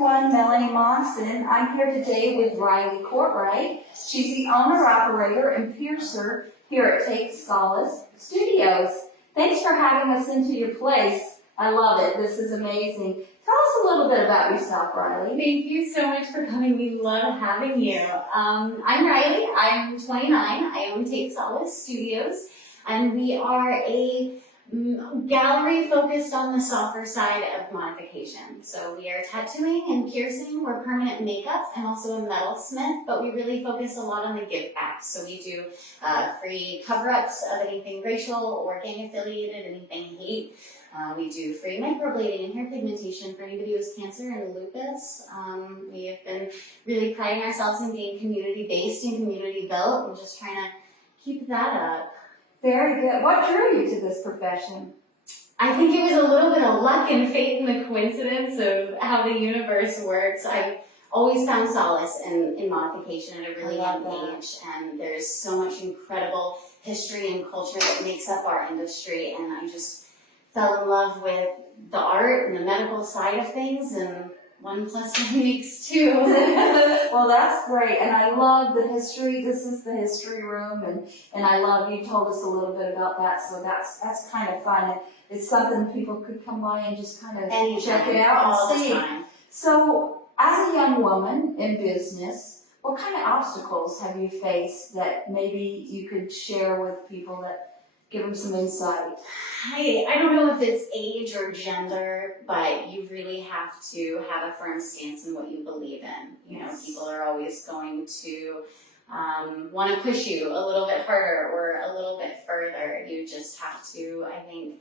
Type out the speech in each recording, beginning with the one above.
everyone, Melanie Monson. I'm here today with Riley Courtwright. She's the owner-operator and piercer here at Solace Studios. Thanks for having us into your place. I love it. This is amazing. Tell us a little bit about yourself, Riley. Thank you so much for coming. We love having you. I'm Riley. I'm 29. I own Solace Studios, and we are a gallery focused on the softer side of modification. So we are tattooing and piercing, we're permanent makeup, and also a metalsmith, but we really focus a lot on the give back. So we do free cover-ups of anything racial or gang affiliated, anything hate. We do free microblading and hair pigmentation for anybody who has cancer and lupus. We have been really priding ourselves in being community-based and community-built and just trying to keep that up. Very good. What drew you to this profession? I think it was a little bit of luck and fate and the coincidence of how the universe works. I've always found solace in modification at a really young age, and there's so much incredible history and culture that makes up our industry, and I just fell in love with the art and the medical side of things, and 1 + 1 makes 2. Well, that's great, and I love the history. This is the history room, and I love you told us a little bit about that. So that's kind of fun. It's something people could come by and just kind of check it out all and see. the time. So, as a young woman in business, what kind of obstacles have you faced that maybe you could share with people that give them some insight? I don't know if it's age or gender, but you really have to have a firm stance in what you believe in. You know, people are always going to want to push you a little bit harder or a little bit further. You just have to, I think,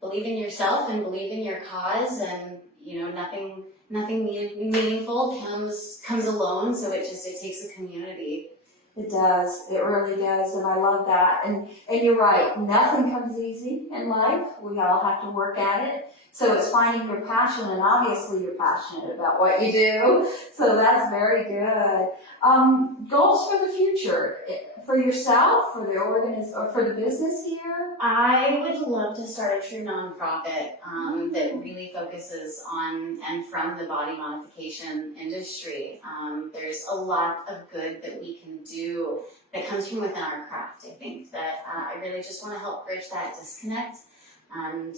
believe in yourself and believe in your cause, and you know, nothing meaningful comes alone. So it takes a community. It does. It really does, and I love that. And you're right. Nothing comes easy in life. We all have to work at it. So it's finding your passion, and obviously you're passionate about what you do. So that's very good. Goals for the future, for yourself, for the or for the business here. I would love to start a true nonprofit that really focuses on and from the body modification industry. There's a lot of good that we can do that comes from within our craft. I think that I really just want to help bridge that disconnect and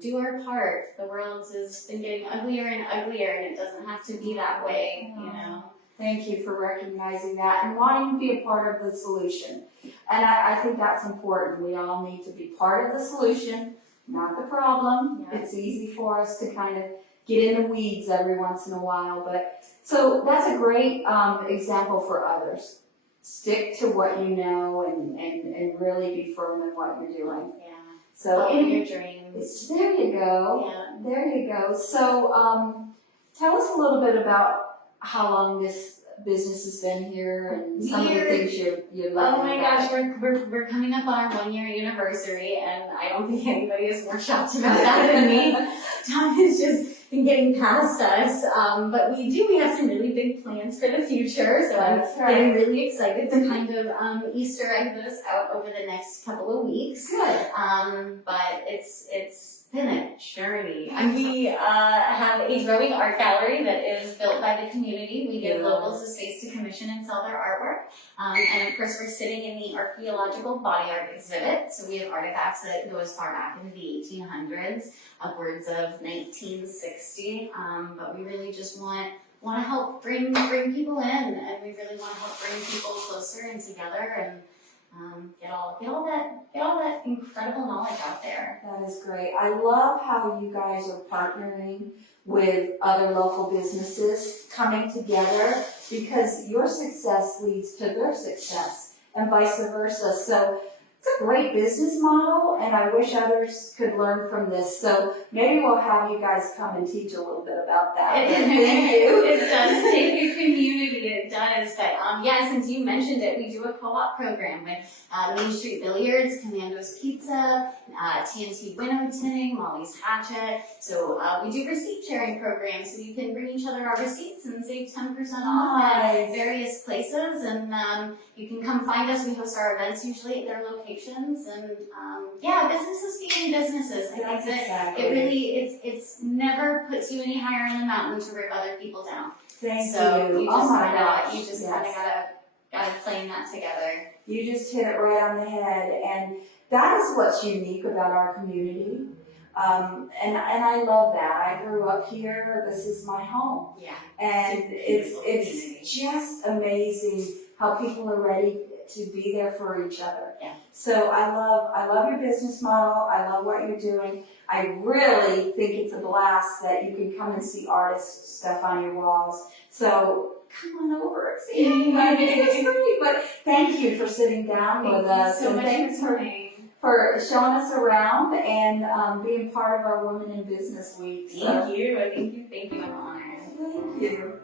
do our part. The world has been getting uglier and uglier, and it doesn't have to be that way, you know. Thank you for recognizing that and wanting to be a part of the solution. And I think that's important. We all need to be part of the solution, not the problem. Yeah. It's easy for us to kind of get in the weeds every once in a while. But so that's a great example for others. Stick to what you know and really be firm in what you're doing. Yeah. So in your dreams. There you go. Yeah. There you go. So tell us a little bit about how long this business has been here and some of the things you're learning. Oh my gosh, we're coming up on our 1-year anniversary, and I don't think anybody is more shocked about that than me. Time has just been getting past us, but we have some really big plans for the future, so I'm getting really excited to kind of Easter egg this out over the next couple of weeks. Good. But it's been a journey. And we have a growing art gallery that is built by the community. We give locals a space to commission and sell their artwork. And of course, we're sitting in the archaeological body art exhibit. So we have artifacts that go as far back into the 1800s, upwards of 1960. But we really just want to help bring people in, and we really want to help bring people closer and together, and get all that incredible knowledge out there. That is great. I love how you guys are partnering with other local businesses, coming together, because your success leads to their success and vice versa. So it's a great business model, and I wish others could learn from this. So maybe we'll have you guys come and teach a little bit about that. Thank you. It does take a community, it does. But yeah, since you mentioned it, we do a co-op program with Main Street Billiards, Commando's Pizza, TNT Winnow Tinning, Molly's Hatchet. So we do receipt sharing programs, so you can bring each other our receipts and save 10% off at various places. And you can come find us. We host our events usually at their location. locations, and businesses being businesses. I That's think that exactly. it really it's never puts you any higher on the mountain to rip other people down. Thank So you. you Oh just my kind gosh. of you just Yes. kind of gotta plane that together. You just hit it right on the head, and that is what's unique about our community. And I love that. I grew up here. This is my home, Yeah. and It's a beautiful it's just amazing how people are ready to be there for each other. Yeah. So I love your business model. I love what you're doing. I really think it's a blast that you can come and see artist stuff on your walls. So come on over and see it. I mean, it's great. But thank you for sitting down with us. So and much thanks for coming. for showing us around and being part of our Women in Business Week. Thank you. I'm honored. Thank you.